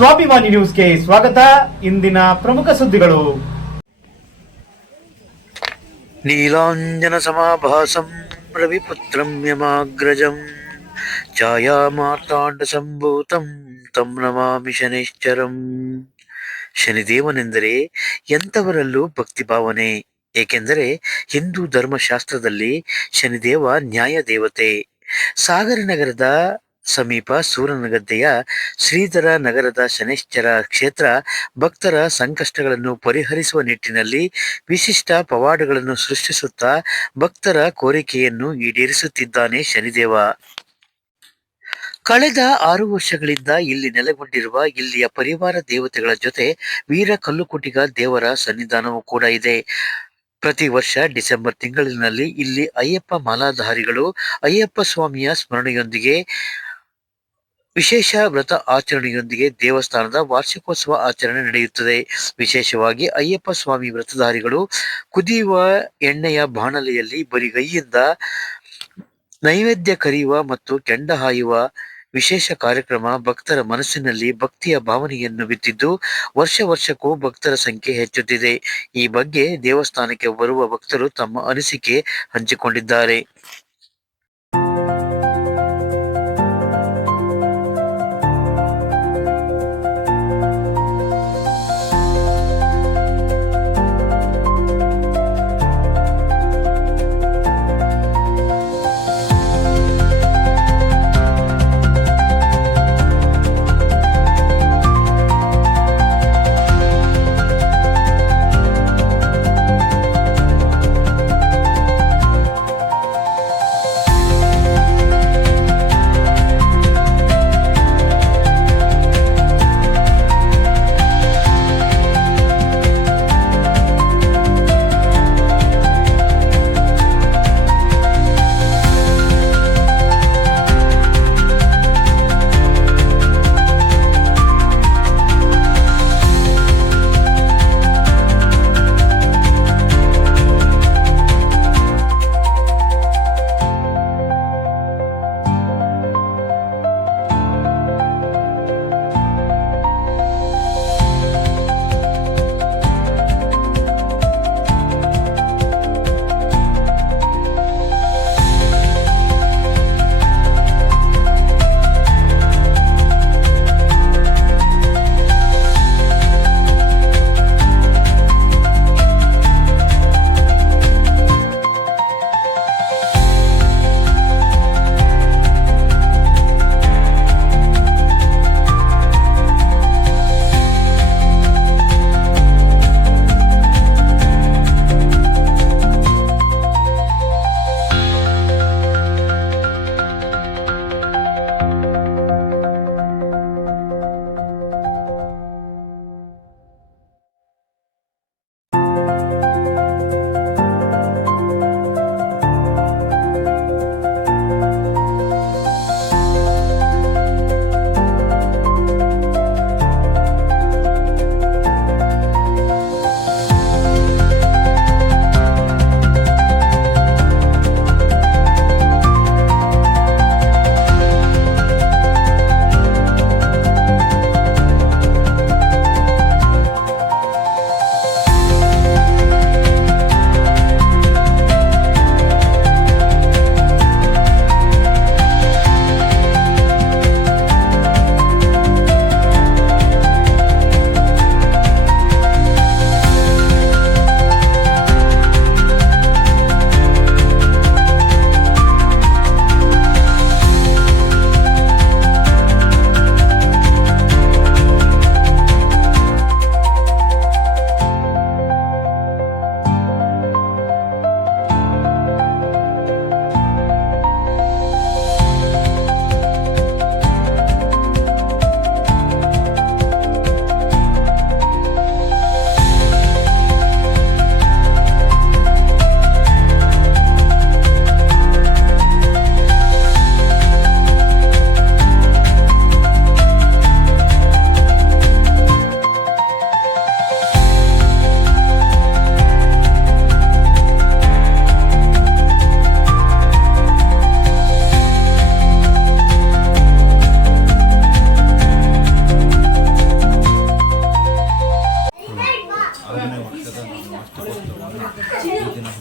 ಸ್ವಾಭಿಮಾನಿ ನ್ಯೂಸ್ಗೆ ಸ್ವಾಗತ. ಇಂದಿನ ಪ್ರಮುಖ ಸುದ್ದಿಗಳು. ನೀಲಾಂಜನ ಸಮಾಭಾಸಂ ರವಿಪುತ್ರಂ ಯಮಾಗ್ರಜಂ ಛಾಯಾ ಮಾರ್ತಾಂಡ ಸಂಭೂತಂ ತಂ ನಮಾಮಿ ಶನೈಶ್ಚರಂ. ಶನಿದೇವನೆಂದರೆ ಎಂಥವರಲ್ಲೂ ಭಕ್ತಿ ಭಾವನೆ, ಏಕೆಂದರೆ ಹಿಂದೂ ಧರ್ಮಶಾಸ್ತ್ರದಲ್ಲಿ ಶನಿದೇವ ನ್ಯಾಯ ದೇವತೆ. ಸಾಗರ ನಗರದ ಸಮೀಪ ಸೂರನಗದ್ದೆಯ ಶ್ರೀಧರ ನಗರದ ಶನೈಶ್ಚರ ಕ್ಷೇತ್ರ ಭಕ್ತರ ಸಂಕಷ್ಟಗಳನ್ನು ಪರಿಹರಿಸುವ ನಿಟ್ಟಿನಲ್ಲಿ ವಿಶಿಷ್ಟ ಪವಾಡಗಳನ್ನು ಸೃಷ್ಟಿಸುತ್ತಾ ಭಕ್ತರ ಕೋರಿಕೆಯನ್ನು ಈಡೇರಿಸುತ್ತಿದ್ದಾನೆ ಶನಿದೇವ. ಕಳೆದ 6 ವರ್ಷಗಳಿಂದ ಇಲ್ಲಿ ನೆಲೆಗೊಂಡಿರುವ ಇಲ್ಲಿಯ ಪರಿವಾರ ದೇವತೆಗಳ ಜೊತೆ ವೀರ ಕಲ್ಲುಕುಟಿಗ ದೇವರ ಸನ್ನಿಧಾನವೂ ಕೂಡ ಇದೆ. ಪ್ರತಿ ವರ್ಷ ಡಿಸೆಂಬರ್ ತಿಂಗಳಿನಲ್ಲಿ ಇಲ್ಲಿ ಅಯ್ಯಪ್ಪ ಮಾಲಾಧಾರಿಗಳು ಅಯ್ಯಪ್ಪ ಸ್ವಾಮಿಯ ಸ್ಮರಣೆಯೊಂದಿಗೆ ವಿಶೇಷ ವ್ರತ ಆಚರಣೆಯೊಂದಿಗೆ ದೇವಸ್ಥಾನದ ವಾರ್ಷಿಕೋತ್ಸವ ಆಚರಣೆ ನಡೆಯುತ್ತದೆ. ವಿಶೇಷವಾಗಿ ಅಯ್ಯಪ್ಪ ಸ್ವಾಮಿ ವ್ರತಧಾರಿಗಳು ಕುದಿಯುವ ಎಣ್ಣೆಯ ಬಾಣಲೆಯಲ್ಲಿ ಬರಿಗೈಯಿಂದ ನೈವೇದ್ಯ ಕರೆಯುವ ಮತ್ತು ಕೆಂಡ ಹಾಯುವ ವಿಶೇಷ ಕಾರ್ಯಕ್ರಮ ಭಕ್ತರ ಮನಸ್ಸಿನಲ್ಲಿ ಭಕ್ತಿಯ ಭಾವನೆಯನ್ನು ಬಿತ್ತಿದ್ದು ವರ್ಷಕ್ಕೂ ಭಕ್ತರ ಸಂಖ್ಯೆ ಹೆಚ್ಚುತ್ತಿದೆ. ಈ ಬಗ್ಗೆ ದೇವಸ್ಥಾನಕ್ಕೆ ಬರುವ ಭಕ್ತರು ತಮ್ಮ ಅನಿಸಿಕೆ ಹಂಚಿಕೊಂಡಿದ್ದಾರೆ.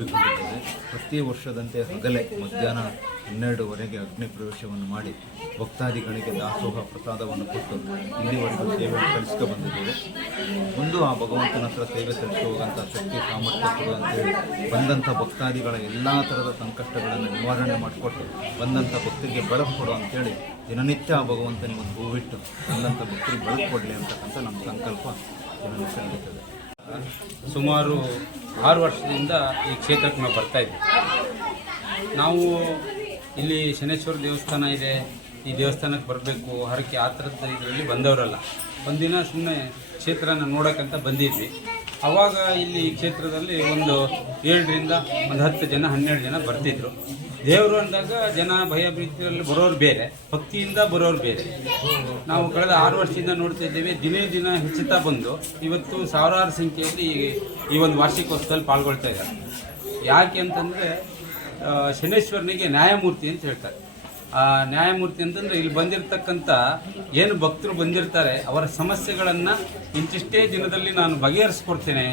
ಹಮ್ಮಿಕೊಂಡಿದ್ದೇವೆ. ಪ್ರತಿ ವರ್ಷದಂತೆ ಹಗಲೇ ಮಧ್ಯಾಹ್ನ 12:30 ಅಗ್ನಿ ಪ್ರವೇಶವನ್ನು ಮಾಡಿ ಭಕ್ತಾದಿಗಳಿಗೆ ದಾಸೋಹ ಪ್ರಸಾದವನ್ನು ಕೊಟ್ಟು ಇಲ್ಲಿವರೆಗೂ ಸೇವೆ ಸಲ್ಲಿಸ್ಕೊ ಬಂದಿದ್ದೇವೆ. ಮುಂದೆ ಆ ಭಗವಂತನ ಹತ್ರ ಸೇವೆ ಸಲ್ಲಿಸುವಂಥ ಶಕ್ತಿ ಸಾಮರ್ಥ್ಯ ಕೊಡು ಅಂತೇಳಿ ಬಂದಂಥ ಭಕ್ತಾದಿಗಳ ಎಲ್ಲ ಥರದ ಸಂಕಷ್ಟಗಳನ್ನು ನಿವಾರಣೆ ಮಾಡಿಕೊಟ್ಟು ಬಂದಂಥ ಭಕ್ತರಿಗೆ ಬೆಳಕು ಕೊಡು ಅಂತೇಳಿ ದಿನನಿತ್ಯ ಆ ಭಗವಂತನಿಗೆ ಒಂದು ಹೂವಿಟ್ಟು ಬಂದಂಥ ಭಕ್ತರಿಗೆ ಬೆಳಕು ಕೊಡಲಿ ಅಂತಕ್ಕಂಥ ನಮ್ಮ ಸಂಕಲ್ಪ ದಿನನಿತ್ಯ ನಡೀತದೆ. ಸುಮಾರು 6 ವರ್ಷದಿಂದ ಈ ಕ್ಷೇತ್ರಕ್ಕೆ ನಾವು ಬರ್ತಾಯಿದ್ವಿ. ನಾವು ಇಲ್ಲಿ ಶನೇಶ್ವರ ದೇವಸ್ಥಾನ ಇದೆ, ಈ ದೇವಸ್ಥಾನಕ್ಕೆ ಬರಬೇಕು ಹರಕೆ ಆ ಥರದ ಇದರಲ್ಲಿ ಬಂದವರಲ್ಲ. ಒಂದಿನ ಸುಮ್ಮನೆ ಕ್ಷೇತ್ರನ ನೋಡೋಕ್ಕಂತ ಬಂದಿದ್ವಿ. ಆವಾಗ ಇಲ್ಲಿ ಕ್ಷೇತ್ರದಲ್ಲಿ ಒಂದು 7ರಿಂದ 10 ಜನ 12 ಜನ ಬರ್ತಿದ್ರು. ದೇವರು ಅಂದಾಗ ಜನ ಭಯ ಭೀತಿಯಲ್ಲಿ ಬರೋರು ಬೇರೆ, ಭಕ್ತಿಯಿಂದ ಬರೋರು ಬೇರೆ. ನಾವು ಕಳೆದ 6 ವರ್ಷದಿಂದ ನೋಡ್ತಾ ಇದ್ದೇವೆ, ದಿನೇ ದಿನ ಹೆಚ್ಚುತ್ತಾ ಬಂದು ಇವತ್ತು ಸಾವಿರಾರು ಸಂಖ್ಯೆಯಲ್ಲಿ ಈ ಒಂದು ವಾರ್ಷಿಕೋತ್ಸವದಲ್ಲಿ ಪಾಲ್ಗೊಳ್ತಾ ಇದ್ದಾರೆ. ಯಾಕೆ ಅಂತಂದರೆ ಶನೇಶ್ವರನಿಗೆ ನ್ಯಾಯಮೂರ್ತಿ ಅಂತ ಹೇಳ್ತಾರೆ. ಆ ನ್ಯಾಯಮೂರ್ತಿ ಅಂತಂದರೆ ಇಲ್ಲಿ ಬಂದಿರತಕ್ಕಂಥ ಏನು ಭಕ್ತರು ಬಂದಿರ್ತಾರೆ ಅವರ ಸಮಸ್ಯೆಗಳನ್ನು ಇಂತಿಷ್ಟೇ ದಿನದಲ್ಲಿ ನಾನು ಬಗೆಹರಿಸ್ಕೊಡ್ತೇನೆ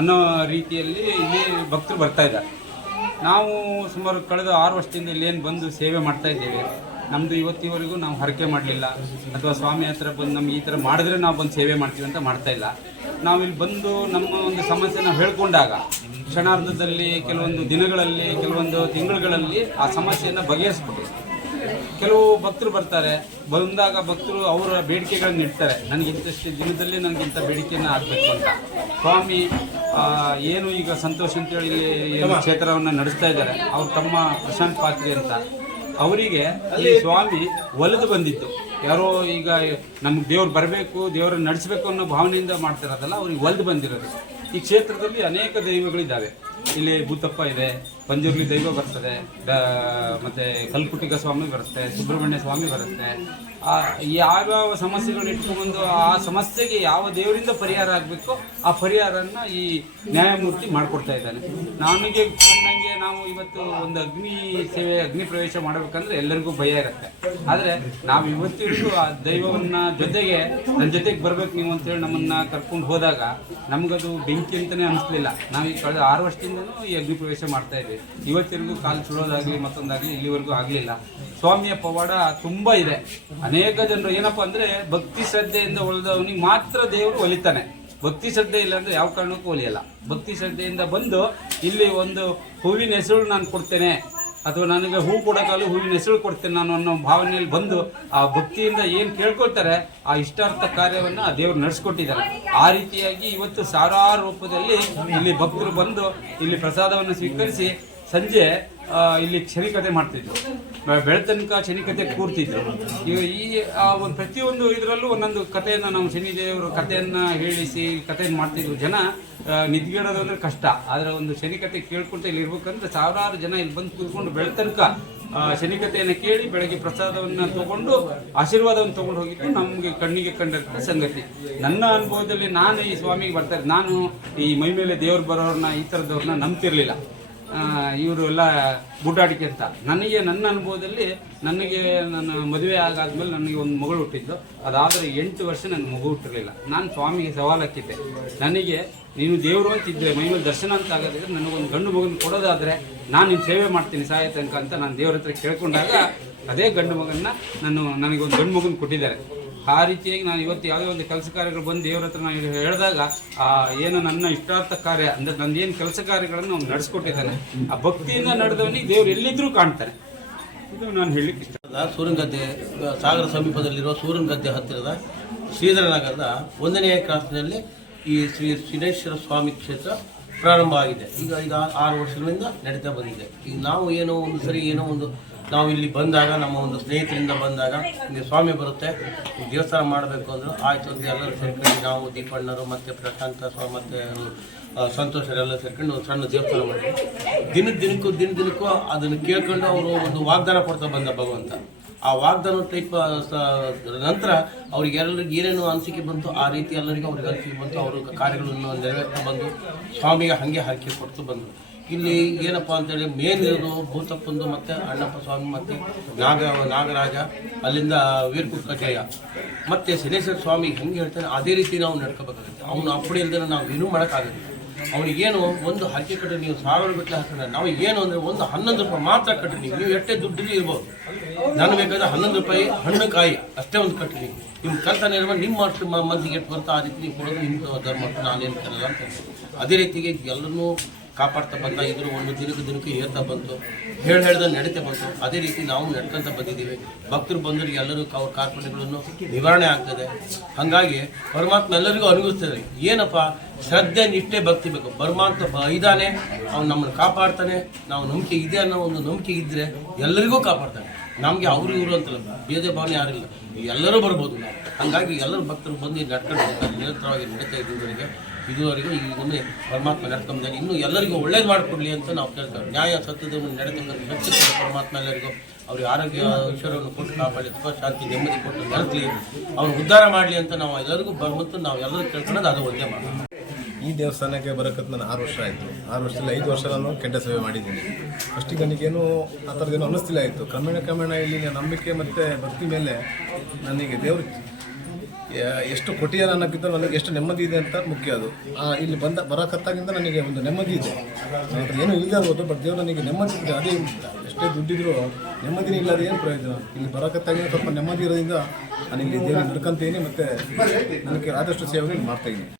ಅನ್ನೋ ರೀತಿಯಲ್ಲಿ ಇಲ್ಲಿ ಭಕ್ತರು ಬರ್ತಾ ಇದ್ದಾರೆ. ನಾವು ಸುಮಾರು ಕಳೆದ 6 ವರ್ಷದಿಂದ ಇಲ್ಲೇನು ಬಂದು ಸೇವೆ ಮಾಡ್ತಾ ಇದ್ದೇವೆ. ನಮ್ಮದು ಇವತ್ತಿವರೆಗೂ ನಾವು ಹರಕೆ ಮಾಡಲಿಲ್ಲ ಅಥವಾ ಸ್ವಾಮಿ ಹತ್ರ ಬಂದು ನಮ್ಗೆ ಈ ಥರ ಮಾಡಿದ್ರೆ ನಾವು ಬಂದು ಸೇವೆ ಮಾಡ್ತೀವಿ ಅಂತ ಮಾಡ್ತಾ ಇಲ್ಲ. ನಾವು ಇಲ್ಲಿ ಬಂದು ನಮ್ಮ ಒಂದು ಸಮಸ್ಯೆನ ಹೇಳ್ಕೊಂಡಾಗ ಕ್ಷಣಾರ್ಧದಲ್ಲಿ, ಕೆಲವೊಂದು ದಿನಗಳಲ್ಲಿ, ಕೆಲವೊಂದು ತಿಂಗಳುಗಳಲ್ಲಿ ಆ ಸಮಸ್ಯೆಯನ್ನು ಬಗೆಹರಿಸ್ಬಿಟ್ಟು ಕೆಲವು ಭಕ್ತರು ಬರ್ತಾರೆ. ಬಂದಾಗ ಭಕ್ತರು ಅವರ ಬೇಡಿಕೆಗಳನ್ನು ಇಡ್ತಾರೆ. ನನಗಿಂತಷ್ಟು ದಿನದಲ್ಲಿ ನನಗಿಂತ ಬೇಡಿಕೆಯನ್ನು ಆಗಬೇಕು ಅಂತ. ಸ್ವಾಮಿ ಏನು ಈಗ ಸಂತೋಷ್ ಅಂತೇಳಿ ಇಲ್ಲಿ ಕ್ಷೇತ್ರವನ್ನು ನಡೆಸ್ತಾ ಇದ್ದಾರೆ. ಅವ್ರು ತಮ್ಮ ಪ್ರಶಾಂತ್ ಪಾತ್ರಿ ಅಂತ, ಅವರಿಗೆ ಈ ಸ್ವಾಮಿ ಒಲಿದು ಬಂದಿತ್ತು. ಯಾರೋ ಈಗ ನಮ್ಗೆ ದೇವ್ರು ಬರಬೇಕು, ದೇವ್ರನ್ನ ನಡೆಸಬೇಕು ಅನ್ನೋ ಭಾವನೆಯಿಂದ ಮಾಡ್ತಿರೋದಲ್ಲ, ಅವ್ರಿಗೆ ಒಲಿದು ಬಂದಿರೋದು. ಈ ಕ್ಷೇತ್ರದಲ್ಲಿ ಅನೇಕ ದೈವಗಳಿದ್ದಾವೆ. ಇಲ್ಲಿ ಭೂತಪ್ಪ ಇದೆ, ಪಂಜುರ್ಲಿ ದೈವ ಬರ್ತದೆ, ಮತ್ತು ಕಲ್ಕುಟಿಗ ಸ್ವಾಮಿ ಬರುತ್ತೆ, ಸುಬ್ರಹ್ಮಣ್ಯ ಸ್ವಾಮಿ ಬರುತ್ತೆ. ಯಾವ್ಯಾವ ಸಮಸ್ಯೆಗಳನ್ನ ಇಟ್ಕೊಂಡು ಆ ಸಮಸ್ಯೆಗೆ ಯಾವ ದೇವರಿಂದ ಪರಿಹಾರ ಆಗಬೇಕೋ ಆ ಪರಿಹಾರನ ಈ ನ್ಯಾಯಮೂರ್ತಿ ಮಾಡಿಕೊಡ್ತಾ ಇದ್ದಾನೆ. ನನಗೆ ನಾವು ಇವತ್ತು ಒಂದು ಅಗ್ನಿ ಪ್ರವೇಶ ಮಾಡಬೇಕಂದ್ರೆ ಎಲ್ಲರಿಗೂ ಭಯ ಇರುತ್ತೆ. ಆದರೆ ನಾವು ಇವತ್ತಿಗೂ ಆ ದೈವವನ್ನು ಜೊತೆಗೆ ನನ್ನ ಜೊತೆಗೆ ಬರ್ಬೇಕು ನೀವು ಅಂತೇಳಿ ನಮ್ಮನ್ನು ಕರ್ಕೊಂಡು ಹೋದಾಗ ನಮಗದು ಬೆಂಕಿ ಅಂತಲೇ ಅನಿಸ್ಲಿಲ್ಲ. ನಾವು ಈ ಕಳೆದ 6 ವರ್ಷದಿಂದನೂ ಈ ಅಗ್ನಿ ಪ್ರವೇಶ ಮಾಡ್ತಾ ಇದ್ವಿ. ಇವತ್ತಿಗೂ ಕಾಲು ಸುಡೋದಾಗಲಿ ಮತ್ತೊಂದಾಗಲಿ ಇಲ್ಲಿವರೆಗೂ ಆಗಲಿಲ್ಲ. ಸ್ವಾಮಿಯ ಪವಾಡ ತುಂಬ ಇದೆ. ಅನೇಕ ಜನರು ಏನಪ್ಪ ಅಂದರೆ ಭಕ್ತಿ ಶ್ರದ್ಧೆಯಿಂದ ಒಲಿದವನಿಗೆ ಮಾತ್ರ ದೇವರು ಒಲಿತಾನೆ. ಭಕ್ತಿ ಶ್ರದ್ಧೆ ಇಲ್ಲ ಅಂದರೆ ಯಾವ ಕಾರಣಕ್ಕೂ ಒಲಿಯಲ್ಲ. ಭಕ್ತಿ ಶ್ರದ್ಧೆಯಿಂದ ಬಂದು ಇಲ್ಲಿ ಒಂದು ಹೂವಿನ ಹೆಸರು ನಾನು ಕೊಡ್ತೇನೆ ಅಥವಾ ನನಗೆ ಹೂ ಕೊಡೋಕ್ಕಾಗಲು ಹೂವಿನ ಹೆಸರು ಕೊಡ್ತೇನೆ ನಾನು ಅನ್ನೋ ಭಾವನೆಯಲ್ಲಿ ಬಂದು ಆ ಭಕ್ತಿಯಿಂದ ಏನು ಕೇಳ್ಕೊಳ್ತಾರೆ ಆ ಇಷ್ಟಾರ್ಥ ಕಾರ್ಯವನ್ನು ಆ ದೇವರು ನಡೆಸ್ಕೊಟ್ಟಿದ್ದಾರೆ. ಆ ರೀತಿಯಾಗಿ ಇವತ್ತು ಸಾವಿರಾರು ರೂಪದಲ್ಲಿ ಇಲ್ಲಿ ಭಕ್ತರು ಬಂದು ಇಲ್ಲಿ ಪ್ರಸಾದವನ್ನು ಸ್ವೀಕರಿಸಿ ಸಂಜೆ ಇಲ್ಲಿ ಕ್ಷಣಿಕತೆ ಮಾಡ್ತಿದ್ರು. ಬೆಳತನಕ ಕ್ಷಣಿಕತೆ ಕೂರ್ತಿದ್ರು. ಈ ಒಂದು ಪ್ರತಿಯೊಂದು ಇದರಲ್ಲೂ ಒಂದೊಂದು ಕಥೆಯನ್ನು ನಾವು ಶನಿದೇವರು ಕಥೆಯನ್ನು ಹೇಳಿಸಿ ಕಥೆಯನ್ನು ಮಾಡ್ತಿದ್ರು. ಜನ ನಿದ್ಗೆಡೋದು ಅಂದರೆ ಕಷ್ಟ, ಆದರೆ ಒಂದು ಶನಿಕತೆ ಕೇಳ್ಕೊಳ್ತಾ ಇಲ್ಲಿ ಇರ್ಬೇಕಂದ್ರೆ ಸಾವಿರಾರು ಜನ ಇಲ್ಲಿ ಬಂದು ಕೂತ್ಕೊಂಡು ಬೆಳತನಕ ಶನಿಕತೆಯನ್ನು ಕೇಳಿ ಬೆಳಗ್ಗೆ ಪ್ರಸಾದವನ್ನು ತಗೊಂಡು ಆಶೀರ್ವಾದವನ್ನು ತೊಗೊಂಡು ಹೋಗಿದ್ದು ನಮಗೆ ಕಣ್ಣಿಗೆ ಕಂಡಂಥ ಸಂಗತಿ. ನನ್ನ ಅನುಭವದಲ್ಲಿ ನಾನು ಈ ಸ್ವಾಮಿಗೆ ಬರ್ತಾರೆ, ನಾನು ಈ ಮೈ ಮೇಲೆ ದೇವ್ರು ಬರೋರನ್ನ ಈ ಥರದವ್ರನ್ನ ನಂಬ್ತಿರ್ಲಿಲ್ಲ. ಇವರು ಎಲ್ಲ ಗುಡ್ಡಾಡಿಕೆ ಅಂತ. ನನ್ನ ಅನುಭವದಲ್ಲಿ ನನಗೆ ನನ್ನ ಮದುವೆ ಆಗಾದ್ಮೇಲೆ ನನಗೆ ಒಂದು ಮಗಳು ಹುಟ್ಟಿದ್ದು. ಅದಾದರೆ 8 ವರ್ಷ ನನ್ನ ಮಗು ಹುಟ್ಟಿರಲಿಲ್ಲ. ನಾನು ಸ್ವಾಮಿಗೆ ಸವಾಲು ಹಾಕಿದ್ದೆ, ನನಗೆ ನೀನು ದೇವರು ಅಂತಿದ್ದರೆ ಮೈಮೇಲೆ ದರ್ಶನ ಅಂತ ಆಗೋದಿದ್ರೆ ನನಗೊಂದು ಗಂಡು ಮಗನ ಕೊಡೋದಾದರೆ ನಾನು ನಿನ್ನ ಸೇವೆ ಮಾಡ್ತೀನಿ ಸಾಯ ತನಕ ಅಂತ ನಾನು ದೇವ್ರ ಹತ್ರ ಕೇಳ್ಕೊಂಡಾಗ ಅದೇ ಗಂಡು ಮಗನ್ನ ನನಗೊಂದು ಗಂಡು ಮಗನ ಕೊಟ್ಟಿದ್ದಾರೆ. ಆ ರೀತಿಯಾಗಿ ನಾನು ಇವತ್ತು ಯಾವುದೇ ಒಂದು ಕೆಲಸ ಕಾರ್ಯಗಳು ಬಂದು ದೇವ್ರ ಹತ್ರ ನಾನು ಹೇಳಿದಾಗ ಏನು ನನ್ನ ಇಷ್ಟಾರ್ಥ ಕಾರ್ಯ ಅಂದರೆ ನನ್ನ ಏನು ಕೆಲಸ ಕಾರ್ಯಗಳನ್ನು ಅವ್ನು ನಡೆಸ್ಕೊಟ್ಟಿದ್ದಾನೆ. ಆ ಭಕ್ತಿಯಿಂದ ನಡೆದವನಿಗೆ ದೇವ್ರು ಎಲ್ಲಿದ್ದರೂ ಕಾಣ್ತಾನೆ. ಇದು ನಾನು ಹೇಳಲಿಕ್ಕೆ ಇಷ್ಟ. ಸೂರನಗದ್ದೆ ಸಾಗರ ಸಮೀಪದಲ್ಲಿರುವ ಸೂರನಗದ್ದೆ ಹತ್ತಿರದ ಶ್ರೀಧರನಗರದ 1ನೇ ಕ್ರಾಸ್ನಲ್ಲಿ ಈ ಶ್ರೀ ಶನೇಶ್ವರ ಸ್ವಾಮಿ ಕ್ಷೇತ್ರ ಪ್ರಾರಂಭ ಆಗಿದೆ. ಈಗ 6 ವರ್ಷಗಳಿಂದ ನಡೀತಾ ಬಂದಿದೆ. ಈಗ ನಾವು ಏನೋ ಒಂದು ನಾವು ಇಲ್ಲಿ ಬಂದಾಗ ನಮ್ಮ ಒಂದು ಸ್ನೇಹಿತರಿಂದ ಬಂದಾಗ ಇಲ್ಲಿ ಸ್ವಾಮಿ ಬರುತ್ತೆ, ದೇವಸ್ಥಾನ ಮಾಡಬೇಕು ಅಂದರು. ಆಯಿತು ಅಂತ ಎಲ್ಲರೂ ಸೇರ್ಕೊಂಡು ನಾವು ದೀಪಣ್ಣರು ಮತ್ತು ಪ್ರಶಾಂತ ಸ್ವಾಮಿ ಮತ್ತು ಸಂತೋಷರೆಲ್ಲ ಸೇರ್ಕೊಂಡು ಸಣ್ಣ ದೇವಸ್ಥಾನ ಮಾಡಿದ್ವಿ. ದಿನಕ್ಕೂ ಅದನ್ನು ಕೇಳ್ಕೊಂಡು ಅವರು ಒಂದು ವಾಗ್ದಾನ ಕೊಡ್ತಾ ಬಂದ ಭಗವಂತ. ಆ ವಾಗ್ದಾನ ಟೈಪ್ ನಂತರ ಅವ್ರಿಗೆ ಎಲ್ಲರಿಗೂ ಏನೇನು ಅನಿಸಿಕೆ ಬಂತು ಆ ರೀತಿ ಎಲ್ಲರಿಗೂ ಅವ್ರಿಗೆ ಅನಿಸಿಕೆ ಬಂತು. ಅವರು ಕಾರ್ಯಗಳನ್ನು ನೆರವೇರ್ತಾ ಬಂದು ಸ್ವಾಮಿಗೆ ಹಾಗೆ ಹರಕೆ ಕೊಡ್ತು ಬಂದರು. ಇಲ್ಲಿ ಏನಪ್ಪ ಅಂತೇಳಿ ಮೇನ್ ಇರೋದು ಭೂತಪ್ಪಂದು ಮತ್ತು ಅಣ್ಣಪ್ಪ ಸ್ವಾಮಿ ಮತ್ತು ನಾಗರಾಜ, ಅಲ್ಲಿಂದ ವೀರಕುಕ್ಕ ಜಯ ಮತ್ತು ಶನೇಶ್ವರ ಸ್ವಾಮಿ ಹೆಂಗೆ ಹೇಳ್ತಾನೆ ಅದೇ ರೀತಿ ನಾವು ನಡ್ಕೋಬೇಕಾಗುತ್ತೆ. ಅವನು ಅಪ್ಪಡಿ ಇಲ್ದೇ ನಾವು ಏನೂ ಮಾಡೋಕ್ಕಾಗೋದಿಲ್ಲ. ಅವನಿಗೇನು ಒಂದು ಹರಕೆ ಕಟ್ಟಿ ನೀವು 1000 ಗಟ್ಟಲೆ ಹಾಕೊಂಡ್ರೆ ನಾವು ಏನು ಅಂದರೆ ಒಂದು 11 ರೂಪಾಯಿ ಮಾತ್ರ ಕಟ್ಟಿ ನೀವು ಎಷ್ಟೇ ದುಡ್ಡು ಇರ್ಬೋದು. ನಾನು ಬೇಕಾದ್ರೆ 11 ರೂಪಾಯಿ ಹಣ್ಣು ಕಾಯಿ ಅಷ್ಟೇ ಒಂದು ಕಟ್ಟಿ ನಿಮ್ಮ ಕರ್ತನ ಇರುವ ನಿಮ್ಮ ಅಷ್ಟು ಮಂದಿಗೆ ಎಷ್ಟು ಬರುತ್ತೋ ಆ ರೀತಿ ನೀವು ಕೊಡೋದು ನಿಮ್ಮ ಧರ್ಮ ನಾನೇನು ಕರಲ್ಲ ಅಂತ. ಅದೇ ರೀತಿಗೆ ಎಲ್ಲರನ್ನೂ ಕಾಪಾಡ್ತಾ ಬಂದ ಇದ್ರು ಒಂದು ದಿನಕ್ಕೆ ಏರ್ತಾ ಬಂತು, ಹೇಳ್ದ ನಡೀತಾ ಬಂತು. ಅದೇ ರೀತಿ ನಾವು ನಡ್ಕೊಂತ ಬಂದಿದ್ದೀವಿ. ಭಕ್ತರು ಬಂದವರಿಗೆ ಎಲ್ಲರೂ ಅವ್ರ ಕಾರ್ಪಣ್ಯಗಳನ್ನು ನಿವಾರಣೆ ಆಗ್ತದೆ. ಹಾಗಾಗಿ ಪರಮಾತ್ಮ ಎಲ್ಲರಿಗೂ ಅನುಭವಿಸ್ತದೆ. ಏನಪ್ಪ ಶ್ರದ್ಧೆ ನಿಷ್ಠೆ ಭಕ್ತಿ ಬೇಕು. ಪರಮಾತ್ಮ ಇದ್ದಾನೆ, ಅವ್ನು ನಮ್ಮನ್ನು ಕಾಪಾಡ್ತಾನೆ. ನಾವು ನಂಬಿಕೆ ಇದೆ ಅನ್ನೋ ಒಂದು ನಂಬಿಕೆ ಇದ್ದರೆ ಎಲ್ಲರಿಗೂ ಕಾಪಾಡ್ತಾನೆ. ನಮಗೆ ಅವರು ಇವರು ಅಂತಲ್ಲ, ಭೇದ ಭಾವನೆ ಯಾರಿಲ್ಲ, ಎಲ್ಲರೂ ಬರ್ಬೋದು ನಾವು. ಹಾಗಾಗಿ ಎಲ್ಲರೂ ಭಕ್ತರು ಬಂದು ನಡ್ಕೊಂಡು ನಿರಂತರವಾಗಿ ನಡೀತಾ ಇದುವರೆಗೂ ಈ ನಮ್ಮನೆ ಪರಮಾತ್ಮ ನಡ್ಕೊಂಬಂದಾನೆ. ಇನ್ನೂ ಎಲ್ಲರಿಗೂ ಒಳ್ಳೇದು ಮಾಡಿಕೊಡ್ಲಿ ಅಂತ ನಾವು ಕೇಳ್ತೇವೆ. ನ್ಯಾಯ ಸತ್ಯದ ನಡೀತಕ್ಕಂಥ ಶಕ್ತಿ ಪರಮಾತ್ಮ ಎಲ್ಲರಿಗೂ ಅವ್ರಿಗೆ ಆರೋಗ್ಯ ಈಶ್ವರವನ್ನು ಕೊಟ್ಟು ಕಾಪಾಡಿ, ಸುಖ ಶಾಂತಿ ನೆಮ್ಮದಿ ಕೊಟ್ಟು ನಡೆಸಲಿ, ಅವ್ರು ಉದ್ಧಾರ ಮಾಡಲಿ ಅಂತ ನಾವು ಎಲ್ಲರಿಗೂ ಮತ್ತು ನಾವು ಎಲ್ಲರೂ ಕೇಳ್ಕೊಳ್ಳೋದು ಅದು ಒಂದೇ ಮಾಡೋದು. ಈ ದೇವಸ್ಥಾನಕ್ಕೆ ಬರೋಕ್ಕೆ ನಾನು 6 ವರ್ಷ ಆಯಿತು. 6 ವರ್ಷದಲ್ಲಿ 5 ವರ್ಷ ನಾನು ಕೆಂಡ ಸೇವೆ ಮಾಡಿದ್ದೀನಿ. ಫಸ್ಟಿಗೆ ನನಗೇನು ಆ ಥರದ್ದೇನು ಅನ್ನಿಸ್ತಿಲ್ಲ ಇತ್ತು. ಕ್ರಮೇಣ ಇಲ್ಲಿನ ನಂಬಿಕೆ ಮತ್ತು ಭಕ್ತಿ ಮೇಲೆ ನನಗೆ ದೇವರು ಎಷ್ಟು ಕೊಟ್ಟಿದ್ದಾರೆ ಅನ್ನೋಕ್ಕಿಂತ ನನಗೆ ಎಷ್ಟು ನೆಮ್ಮದಿ ಇದೆ ಅಂತ ಮುಖ್ಯ. ಅದು ಇಲ್ಲಿ ಬರೋಕತ್ತಾಗಿಂದ ನನಗೆ ಒಂದು ನೆಮ್ಮದಿ ಇದೆ. ನನ್ನ ಹತ್ರ ಏನೂ ಇಲ್ಲದೆ ಇರ್ಬೋದು, ಬಟ್ ದೇವರು ನನಗೆ ನೆಮ್ಮದಿ ಇದೆ. ಅದೇ ಎಷ್ಟೇ ದುಡ್ಡಿದ್ರು ನೆಮ್ಮದಿನೇ ಇಲ್ಲದೆ ಏನು ಪ್ರಯೋಜನ. ಇಲ್ಲಿ ಬರೋಕತ್ತಾಗಿಂದ ಸ್ವಲ್ಪ ನೆಮ್ಮದಿ ಇರೋದ್ರಿಂದ ನಾನು ಇಲ್ಲಿ ದೇವರು ನಡ್ಕೊಂತೀನಿ ಮತ್ತು ನನಗೆ ಆದಷ್ಟು ಸೇವೆಗಳು ಮಾಡ್ತಾಯಿದ್ದೀನಿ.